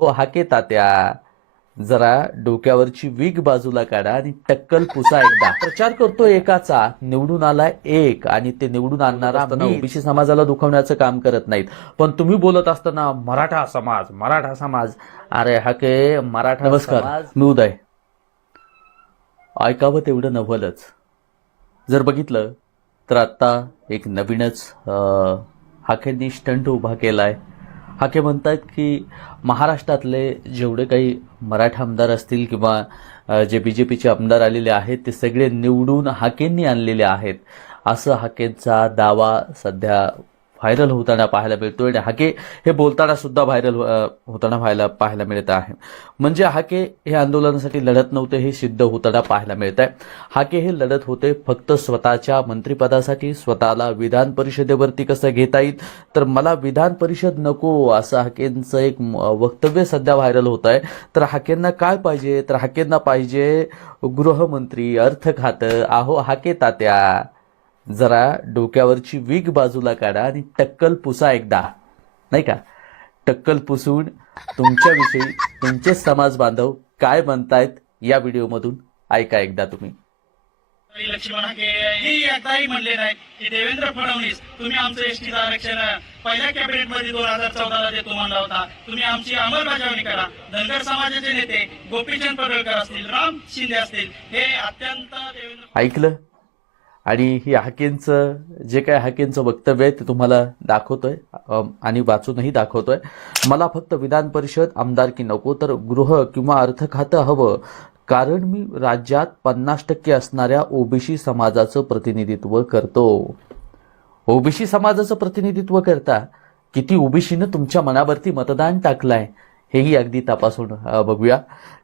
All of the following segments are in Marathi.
हो हाके तात्या. जरा डोक्यावरची वीग बाजूला काढा आणि टक्कल पुसा एकदा. प्रचार करतो एकाचा. निवडून आला एक आणि ते निवडून आणणारा ओबीसी समाजाला दुखवण्याचं काम करत नाहीत. पण तुम्ही बोलत असताना मराठा समाज मराठा समाज. अरे हाके मराठा नमस्कार. मी उदय. ऐकावं तेवढं नवलच जर बघितलं तर आत्ता एक नवीनच हाकेंनी स्टंट उभा केलाय. हाके म्हणतात की महाराष्ट्रातले जेवढे काही मराठा आमदार असतील किंवा जे बी जे पीचे आमदार आलेले आहेत ते सगळे निवडून हाकेंनी आणलेले आहेत. असं हाकेंचा दावा सध्या व्हायरल होताना पाहायला मिळतोय आणि हाके हे बोलताना सुद्धा व्हायरल होताना व्हायला पाहायला मिळत आहे. म्हणजे हाके हे आंदोलनासाठी लढत नव्हते हे सिद्ध होताना पाहायला मिळत आहे. हाके हे लढत होते फक्त स्वतःच्या मंत्रिपदासाठी स्वतःला विधान परिषदेवरती कसं घेता येईल? तर मला विधान परिषद नको असं हाकेंचं एक म- वक्तव्य सध्या व्हायरल होत आहे. तर हाकेंना काय पाहिजे? तर हाकेंना पाहिजे गृहमंत्री अर्थ खातं. आहो हाके तात्या. जरा डोक्यावरची वीग बाजूला काढा आणि टक्कल पुसा एकदा. नाही का? टक्कल पुसून तुमच्याविषयी तुमचे समाज बांधव काय म्हणतायत या व्हिडिओमधून ऐका एकदा तुम्ही. तरी लक्ष्मण हाके हे एकदाही म्हणले नाही की देवेंद्र फडणवीस तुम्ही आमचं एसटीचं आरक्षण पहिल्या कॅबिनेटमध्ये दोन हजार चौदाला देतो होता तुम्ही आमची अंमलबजावणी करा. धनगर समाजाचे नेते गोपीचंद पडळकर असतील राम शिंदे असतील हे अत्यंत देवेंद्र ऐकलं? आणि ही हाकेंचं जे काय हाकेंचं वक्तव्य आहे ते तुम्हाला दाखवतोय आणि वाचूनही दाखवतोय. मला फक्त विधान परिषद आमदारकी नको तर गृह किंवा अर्थ खातं हवं. कारण मी राज्यात पन्नास टक्के असणाऱ्या ओबीसी समाजाचं प्रतिनिधित्व करतो. ओबीसी समाजाचं प्रतिनिधित्व करता? किती ओबीसीनं तुमच्या मनावरती मतदान टाकलंय? हेही अगदी तपासून बघूया.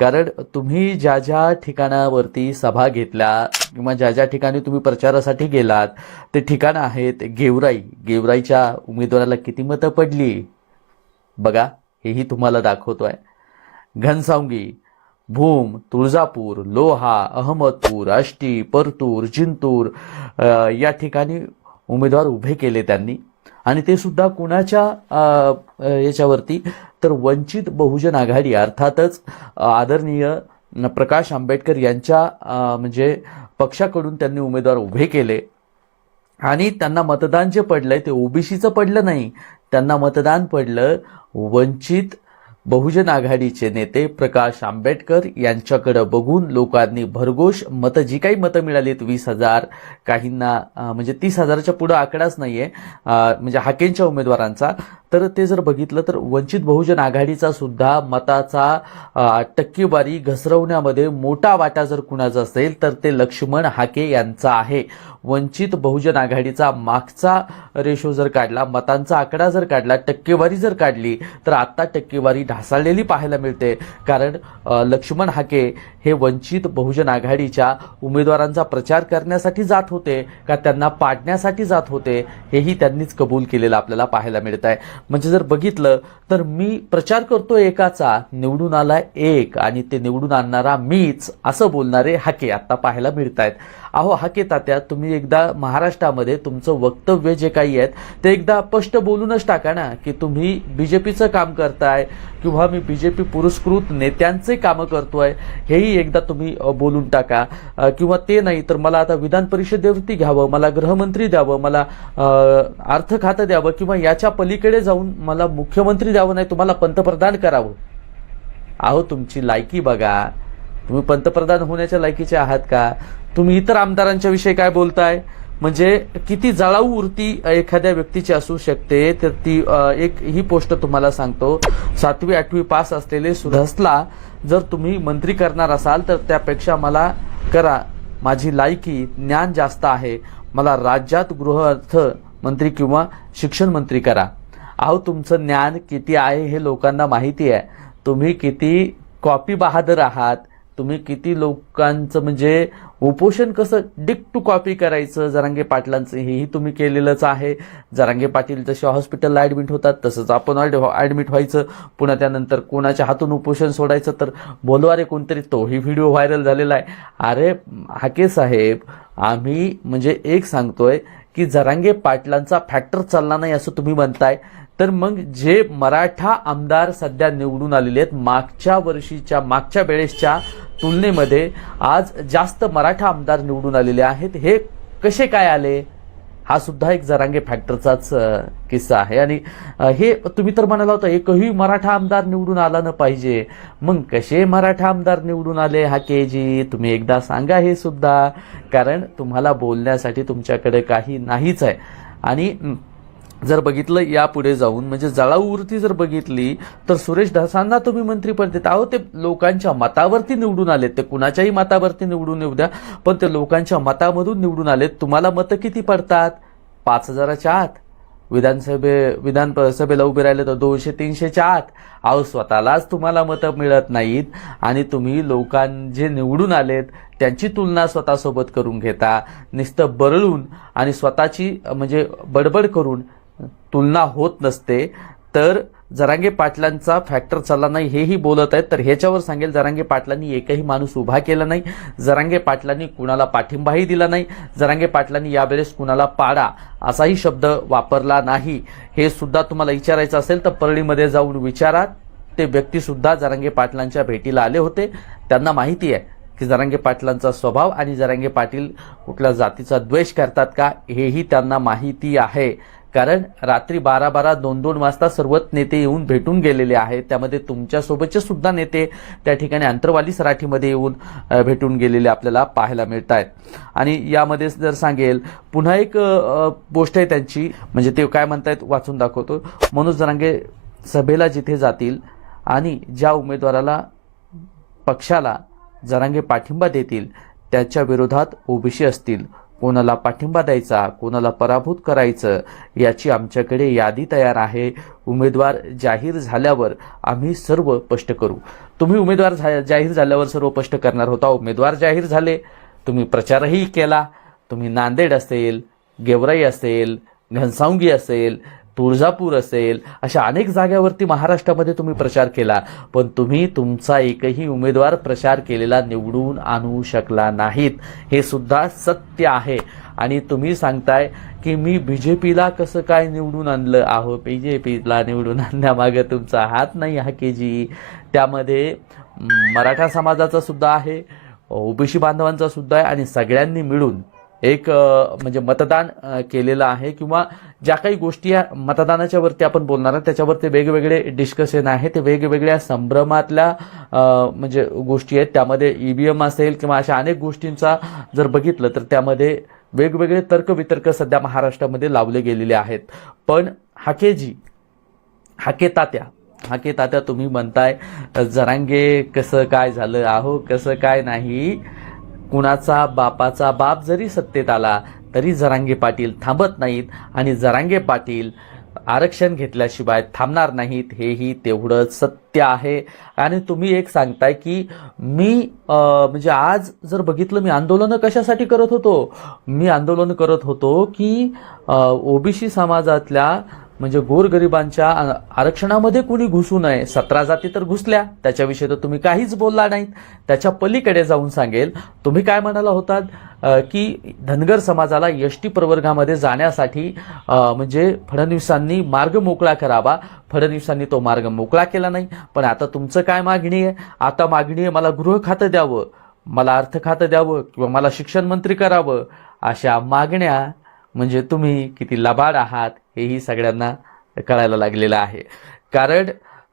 कारण तुम्ही ज्या ज्या ठिकाणावरती सभा घेतल्या किंवा ज्या ज्या ठिकाणी तुम्ही प्रचारासाठी गेलात ते ठिकाणं आहेत गेवराई. गेवराईच्या उमेदवाराला किती मतं पडली? बघा हेही तुम्हाला दाखवतो आहे घनसावंगी भूम तुळजापूर लोहा अहमदपूर आष्टी परतूर जिंतूर या ठिकाणी उमेदवार उभे केले त्यांनी. आणि ते सुद्धा कुणाच्या याच्यावरती? तर वंचित बहुजन आघाडी अर्थातच आदरणीय प्रकाश आंबेडकर यांच्या म्हणजे पक्षाकडून त्यांनी उमेदवार उभे केले. आणि त्यांना मतदान जे पडलंय ते ओबीसीचं पडलं नाही. त्यांना मतदान पडलं वंचित बहुजन आघाडीचे नेते प्रकाश आंबेडकर यांच्याकडं बघून लोकांनी भरघोष मतं जी काही मतं मिळालीत वीस हजार काहींना म्हणजे तीस हजाराच्या पुढं आकडाच नाहीये. म्हणजे हाकेंच्या उमेदवारांचा. तर ते जर बघितलं तर वंचित बहुजन आघाडीचा सुद्धा मताचा टक्केवारी घसरवण्यामध्ये मोठा वाटा जर कुणाचा असेल तर ते लक्ष्मण हाके यांचा आहे. वंचित बहुजन आघाडीचा मागचा रेशो जर काढला मतांचा आकडा जर काढला टक्केवारी जर काढली तर आता टक्केवारी ढासळलेली पाहायला मिळते. कारण लक्ष्मण हाके हे वंचित बहुजन आघाडीच्या उमेदवारांचा प्रचार करण्यासाठी जात होते का त्यांना पाडण्यासाठी जात होते हेही त्यांनीच कबूल केलेलं आपल्याला पाहायला मिळत आहे. म्हणजे जर बघितलं तर मी प्रचार करतो एकाचा निवडून आला एक आणि ते निवडून आणणारा मीच असं बोलणारे हाके आता पाहायला मिळत आहेत. अहो हाके तात्या तुम्ही एकदा महाराष्ट्रामध्ये तुमचं वक्तव्य जे काही आहेत ते एकदा स्पष्ट बोलूनच टाका ना की तुम्ही बीजेपीचं काम करताय किंवा मी बीजेपी पुरस्कृत नेत्यांचे कामं करतोय हेही एकदा तुम्ही बोलून टाका. किंवा ते नाही तर मला आता विधान परिषदेवरती घ्यावं मला गृहमंत्री द्यावं मला अर्थ खातं द्यावं किंवा याच्या पलीकडे जाऊन मला मुख्यमंत्री द्यावं नाही तुम्हाला पंतप्रधान करावं. अहो तुमची लायकी बघा. तुम्ही पंतप्रधान होण्याच्या लायकीचे आहात का? तुम्ही इतर आमदारांच्या विषयी काय बोलताय? म्हणजे किती जळाऊ वृत्ती एखाद्या व्यक्तीची असू शकते तर ती एक ही पोस्ट तुम्हाला सांगतो. सातवी आठवी पास असलेले सुधसला जर तुम्ही मंत्री करणार असाल तर त्यापेक्षा मला करा. माझी लायकी ज्ञान जास्त आहे. मला राज्यात गृह अर्थ मंत्री किंवा शिक्षण मंत्री करा. अहो तुमचं ज्ञान किती आहे हे लोकांना माहिती आहे. तुम्ही किती कॉपी बहादर आहात. तुम्ही किती लोकांचं म्हणजे उपोषण कसं डिक टू कॉपी करायचं जरांगे पाटलांचं हेही तुम्ही केलेलंच आहे. जरांगे पाटील जसे हॉस्पिटलला ॲडमिट होतात तसंच आपण ॲडमिट हो- व्हायचं. पुन्हा त्यानंतर कोणाच्या हातून उपोषण सोडायचं तर बोलवारे कोणतरी तोही व्हिडिओ व्हायरल झालेला आहे. अरे हाके साहेब आम्ही म्हणजे एक सांगतोय की जरांगे पाटलांचा फॅक्टर चालला नाही असं तुम्ही म्हणताय. तर मग जे मराठा आमदार सध्या निवडून आलेले आहेत मागच्या वर्षीच्या मागच्या वेळेसच्या तुलनेमध्ये आज जास्त मराठा आमदार निवडून आलेले आहेत. हे कसे काय आले? हा सुद्धा एक जरांगे फॅक्टरचाच किस्सा आहे. आणि हे तुम्ही तर म्हणाला होता एकही मराठा आमदार निवडून आला न पाहिजे. मग कसे मराठा आमदार निवडून आले? हा के जी तुम्ही एकदा सांगा हे सुद्धा. कारण तुम्हाला बोलण्यासाठी तुमच्याकडे काही नाहीच आहे. आणि जर बघितलं यापुढे जाऊन म्हणजे जळाऊवरती जर बघितली तर सुरेश ढसांना तुम्ही मंत्रीपद देता अहो ते लोकांच्या मतावरती निवडून आलेत. ते कुणाच्याही मतावरती निवडून येऊ द्या पण ते लोकांच्या मतामधून निवडून आलेत. तुम्हाला मतं किती पडतात? पाच हजाराच्या आत. विधानसभे विधान सभेला उभे राहिले तर दोनशे तीनशेच्या आत. अहो स्वतःलाच तुम्हाला मतं मिळत नाहीत आणि तुम्ही लोकां जे निवडून आलेत त्यांची तुलना स्वतःसोबत करून घेता. नुसतं बरळून आणि स्वतःची म्हणजे बडबड करून तुलना होत नसते तर जरांगे पाटलांचा फॅक्टर चालला नाही हेही बोलत आहेत. तर ह्याच्यावर सांगेल जरांगे पाटलांनी एकही माणूस उभा केला नाही. जरांगे पाटलांनी कुणाला पाठिंबाही दिला नाही. जरांगे पाटलांनी यावेळेस कुणाला पाडा असाही शब्द वापरला नाही. हे सुद्धा तुम्हाला विचारायचं असेल तर परळीमध्ये जाऊन विचारा. ते व्यक्तीसुद्धा जरांगे पाटलांच्या भेटीला आले होते. त्यांना माहिती आहे की जरांगे पाटलांचा स्वभाव आणि जरांगे पाटील कुठल्या जातीचा द्वेष करतात का हेही त्यांना माहिती आहे. कारण रात्री बारा बारा दोन दोन वाजता सर्वच नेते येऊन भेटून गेलेले आहेत. त्यामध्ये तुमच्यासोबतचे सुद्धा नेते त्या ठिकाणी अंतरवाली सराठीमध्ये येऊन भेटून गेलेले आपल्याला पाहायला मिळत आहेत आणि यामध्ये जर सांगेल पुन्हा एक गोष्ट आहे त्यांची म्हणजे ते काय म्हणतायत वाचून दाखवतो. मनोज जरांगे सभेला जिथे जातील आणि ज्या उमेदवाराला पक्षाला जरांगे पाठिंबा देतील त्याच्या विरोधात ओबीसी असतील. कोणाला पाठिंबा द्यायचा कोणाला पराभूत करायचं याची आमच्याकडे यादी तयार आहे. उमेदवार जाहीर झाल्यावर आम्ही सर्व स्पष्ट करू. तुम्ही उमेदवार झा- जाहीर झाल्यावर सर्व स्पष्ट करणार होता. उमेदवार जाहीर झाले. तुम्ही प्रचारही केला. तुम्ही नांदेड असेल गेवराई असेल घनसावंगी असेल तुळजापूर असेल अशा अनेक जाग्यावरती महाराष्ट्रामध्ये तुम्ही प्रचार केला. पण तुम्ही तुमचा एकही उमेदवार प्रचार केलेला निवडून आणू शकला नाहीत. हे सुद्धा सत्य आहे. आणि तुम्ही सांगताय की मी बी जे पीला कसं काय निवडून आणलं? आहो बी जे पीला निवडून आणण्यामागे तुमचा हात नाही हा के जी. त्यामध्ये मराठा समाजाचा सुद्धा आहे ओबीसी बांधवांचा सुद्धा आहे आणि सगळ्यांनी मिळून एक म्हणजे मतदान केलेलं आहे किंवा ज्या काही गोष्टी या मतदानाच्या वरती आपण बोलणार आहे त्याच्यावरती वेगवेगळे डिस्कशन आहे ते वेगवेगळ्या संभ्रमातल्या म्हणजे गोष्टी आहेत. त्यामध्ये ईव्हीएम असेल किंवा अशा अनेक गोष्टींचा जर बघितलं तर त्यामध्ये वेगवेगळे तर्कवितर्क सध्या महाराष्ट्रामध्ये लावले गेलेले आहेत. पण हाकेजी हाके तात्या हाके तात्या तुम्ही म्हणताय जरांगे कसं काय झालं? आहो कसं काय नाही? कुणाचा बापाचा बाप जरी सत्तेत आला तरी जरांगे पाटील थांबत नाहीत आणि जरांगे पाटील आरक्षण घेतल्याशिवाय थांबणार नाहीत हेही तेवढं सत्य आहे. आणि तुम्ही एक सांगताय की मी म्हणजे आज जर बघितलं मी आंदोलनं कशासाठी करत होतो? मी आंदोलन करत होतो की ओबीसी समाजातल्या म्हणजे गोरगरिबांच्या आरक्षणामध्ये कुणी घुसू नये सतरा जाती तर घुसल्या त्याच्याविषयी तर तुम्ही काहीच बोलला नाहीत. त्याच्या पलीकडे जाऊन सांगेल तुम्ही काय म्हणाला होतात? की धनगर समाजाला एस टी प्रवर्गामध्ये जाण्यासाठी म्हणजे फडणवीसांनी मार्ग मोकळा करावा. फडणवीसांनी तो मार्ग मोकळा केला नाही. पण आता तुमचं काय मागणी आहे? आता मागणी आहे मला गृह खातं द्यावं. मला अर्थ खातं द्यावं किंवा मला शिक्षण मंत्री करावं. अशा मागण्या म्हणजे तुम्ही किती लबाड आहात हेही सगळ्यांना कळायला लागलेलं आहे. कारण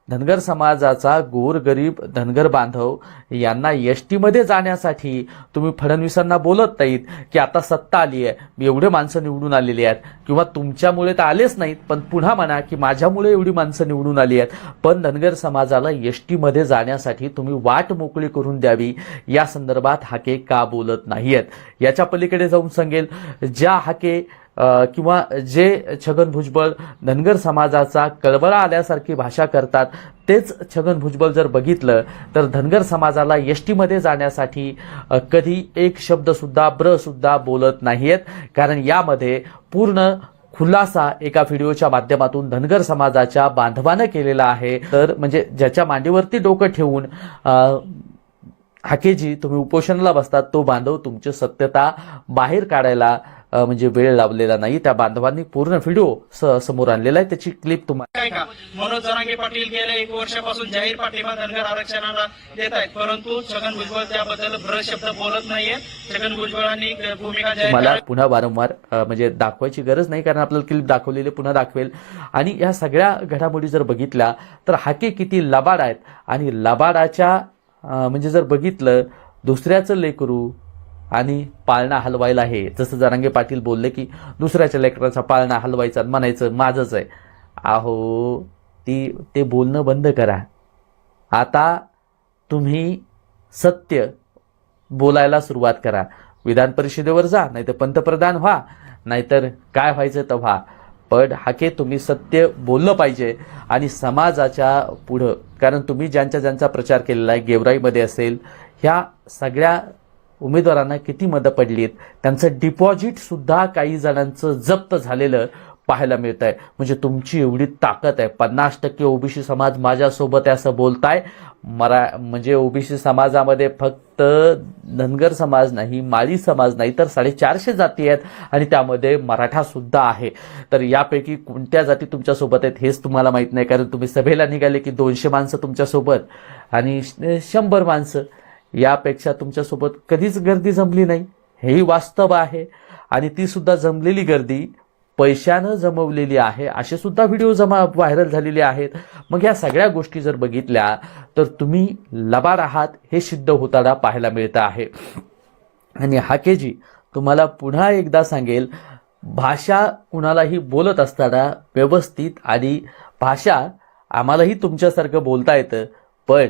धनगर समाजाचा गोरगरीब धनगर बांधव यांना एस टीमध्ये जाण्यासाठी तुम्ही फडणवीसांना बोलत नाहीत की आता सत्ता आली आहे एवढे माणसं निवडून आलेली आहेत. किंवा तुमच्यामुळे तर आलेच नाहीत पण पुन्हा म्हणा की माझ्यामुळे एवढी माणसं निवडून आली आहेत. पण धनगर समाजाला एस टीमध्ये जाण्यासाठी तुम्ही वाट मोकळी करून द्यावी. या संदर्भात हाके का बोलत नाही आहेत याच्या पलीकडे जाऊन सांगेल ज्या हाके किंवा जे छगन भुजबळ धनगर समाजाचा कळबळा आल्यासारखी भाषा करतात तेच छगन भुजबळ जर बघितलं तर धनगर समाजाला एस टीमध्ये जाण्यासाठी कधी एक शब्दसुद्धा ब्रसुद्धा बोलत नाहीयेत. कारण यामध्ये पूर्ण खुलासा एका व्हिडिओच्या माध्यमातून धनगर समाजाच्या बांधवानं केलेला आहे. तर म्हणजे ज्याच्या मांडीवरती डोकं ठेवून हाकेजी तुम्ही उपोषणाला बसतात तो बांधव तुमची सत्यता बाहेर काढायला म्हणजे वेळ लावलेला नाही. त्या बांधवांनी पूर्ण व्हिडिओ समोर आणलेला आहे. त्याची क्लिप तुम्हाला मनोज जरांगे पाटील गेल्या एक वर्षापासून जाहीर पाठिंबा धनगर आरक्षणाला देत आहेत. परंतु छगन भुजबळ त्याबद्दल भ्रश शब्द बोलत नाहीयेत छगन भुजबळांनी भूमिका मला पुन्हा वारंवार म्हणजे दाखवायची गरज नाही कारण आपल्याला क्लिप दाखवलेली पुन्हा दाखवेल. आणि या सगळ्या घडामोडी जर बघितल्या तर हाके किती लबाड आहेत. आणि लबाडाच्या म्हणजे जर बघितलं दुसऱ्याचं लेकरू आणि पाळणा हलवायला आहे. जसं जरांगे पाटील बोलले की दुसऱ्याच्या लेकराचा पाळणा हलवायचा म्हणायचं माझंच आहे. आहो ती ते बोलणं बंद करा. आता तुम्ही सत्य बोलायला सुरुवात करा. विधान परिषदेवर जा नाहीतर पंतप्रधान व्हा नाहीतर काय व्हायचं तर व्हा पण हाके तुम्ही सत्य बोललं पाहिजे आणि समाजाच्या पुढं. कारण तुम्ही ज्यांच्या ज्यांचा प्रचार केलेला आहे गेवराईमध्ये असेल ह्या सगळ्या उमेदवारांना किती मदत पडली आहेत त्यांचं डिपॉझिट सुद्धा काही जणांचं जप्त झालेलं पाहायला मिळत आहे म्हणजे तुमची एवढी ताकद आहे. पन्नास टक्के ओबीसी समाज माझ्यासोबत आहे असं बोलताय. मरा म्हणजे ओबीसी समाजामध्ये फक्त धनगर समाज नाही माळी समाज नाही तर साडेचारशे जाती आहेत आणि त्यामध्ये मराठा सुद्धा आहे. तर यापैकी कोणत्या जाती तुमच्यासोबत आहेत हेच तुम्हाला माहीत नाही. कारण तुम्ही सभेला निघाले की दोनशे माणसं तुमच्यासोबत आणि शंभर माणसं. यापेक्षा तुमच्यासोबत कधीच गर्दी जमली नाही. हेही वास्तव आहे. आणि ती सुद्धा जमलेली गर्दी पैशानं जमवलेली आहे. असे सुद्धा व्हिडिओ जमा व्हायरल झालेले आहेत. मग या सगळ्या गोष्टी जर बघितल्या तर तुम्ही लबाड आहात हे सिद्ध होताना पाहायला मिळतं आहे. आणि हाकेजी तुम्हाला पुन्हा एकदा सांगेल भाषा कुणालाही बोलत असताना व्यवस्थित आणि भाषा आम्हालाही तुमच्यासारखं बोलता येतं. पण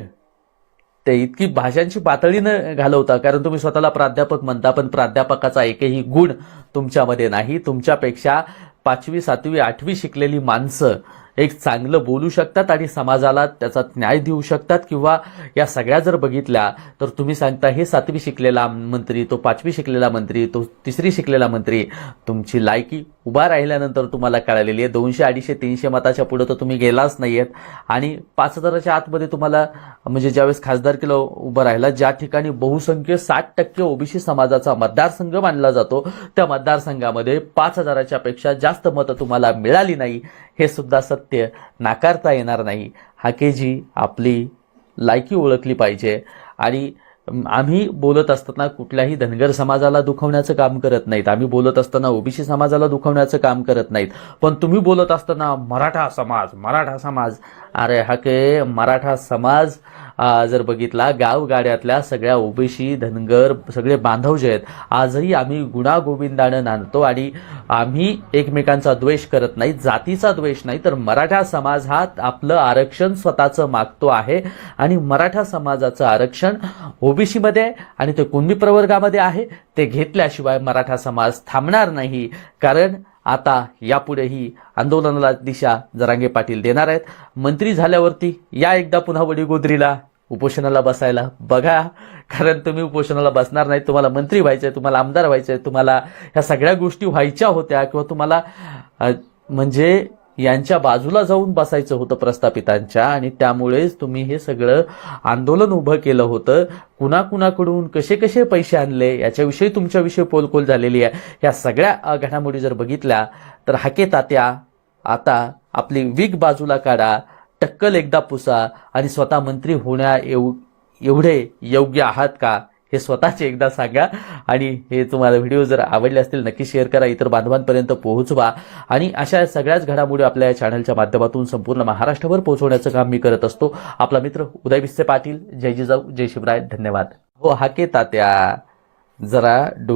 ते इतकी भाषांची पातळी न घालवता कारण तुम्ही स्वतःला प्राध्यापक म्हणता पण प्राध्यापकाचा एकही गुण तुमच्यामध्ये नाही. तुमच्यापेक्षा पाचवी सातवी आठवी शिकलेली माणसं एक चांगलं बोलू शकतात आणि समाजाला त्याचा न्याय देऊ शकतात. किंवा या सगळ्या जर बघितल्या तर तुम्ही सांगता हे सातवी शिकलेला मंत्री तो पाचवी शिकलेला मंत्री तो तिसरी शिकलेला मंत्री तुमची लायकी उभा राहिल्यानंतर तुम्हाला कळालेली आहे. दोनशे अडीचशे तीनशे मताच्या पुढे तर तुम्ही गेलाच नाही आहेत आणि पाच हजाराच्या आतमध्ये तुम्हाला म्हणजे ज्यावेळेस खासदार किलो उभं राहिला ज्या ठिकाणी बहुसंख्य साठ टक्के ओबीसी समाजाचा मतदारसंघ मानला जातो त्या मतदारसंघामध्ये पाच हजाराच्या पेक्षा जास्त मतं तुम्हाला मिळाली नाही. हे सुद्धा सत्य नाकारता येणार नाही. हाकेजी आपली लायकी ओळखली पाहिजे. आणि आम्ही बोलत असताना कुठल्याही धनगर समाजाला दुखवण्याचं काम करत नाहीत. आम्ही बोलत असताना ओबीसी समाजाला दुखवण्याचं काम करत नाहीत. पण तुम्ही बोलत असताना मराठा समाज मराठा समाज अरे हाके मराठा समाज जर बघितला गावगाड्यातल्या सगळ्या ओबीसी धनगर सगळे बांधव जे आहेत आजही आम्ही गुणागोविंदानं नांदतो आणि आम्ही एकमेकांचा द्वेष करत नाही जातीचा द्वेष नाही तर मराठा समाज हा आपलं आरक्षण स्वतःचं मागतो आहे आणि मराठा समाजाचं आरक्षण ओबीसीमध्ये आहे आणि ते कुणबी प्रवर्गामध्ये आहे ते घेतल्याशिवाय मराठा समाज थांबणार नाही. कारण आता यापुढेही आंदोलनाला दिशा जरांगे पाटील देणार आहेत. मंत्री झाल्यावरती या एकदा पुन्हा वडीगोद्रीला उपोषणाला बसायला बघा. कारण तुम्ही उपोषणाला बसणार नाही तुम्हाला मंत्री व्हायचंय तुम्हाला आमदार व्हायचंय तुम्हाला ह्या सगळ्या गोष्टी व्हायच्या होत्या किंवा तुम्हाला म्हणजे यांच्या बाजूला जाऊन बसायचं होतं प्रस्थापितांच्या आणि त्यामुळेच तुम्ही हे सगळं आंदोलन उभं केलं होतं. कुणाकुणाकडून कसे कसे पैसे आणले याच्याविषयी तुमच्याविषयी पोलकोल झालेली आहे. या सगळ्या घडामोडी जर बघितल्या तर हाके तात्या आता आपली विग बाजूला काढा टक्कल एकदा पुसा आणि स्वतः मंत्री होण्या एव एवढे योग्य आहात का? हे स्वतःचे एकदा सांगा. आणि हे तुम्हाला व्हिडिओ जर आवडले असतील नक्की शेअर करा. इतर बांधवांपर्यंत पोहोचवा. आणि अशा सगळ्याच घडामोडी आपल्या या चॅनलच्या माध्यमातून संपूर्ण महाराष्ट्रभर पोहोचवण्याचं काम मी करत असतो. आपला मित्र उदय बिस्से पाटील. जय जिजाऊ. जय शिवराय. धन्यवाद. हो हाके तात्या. जरा डो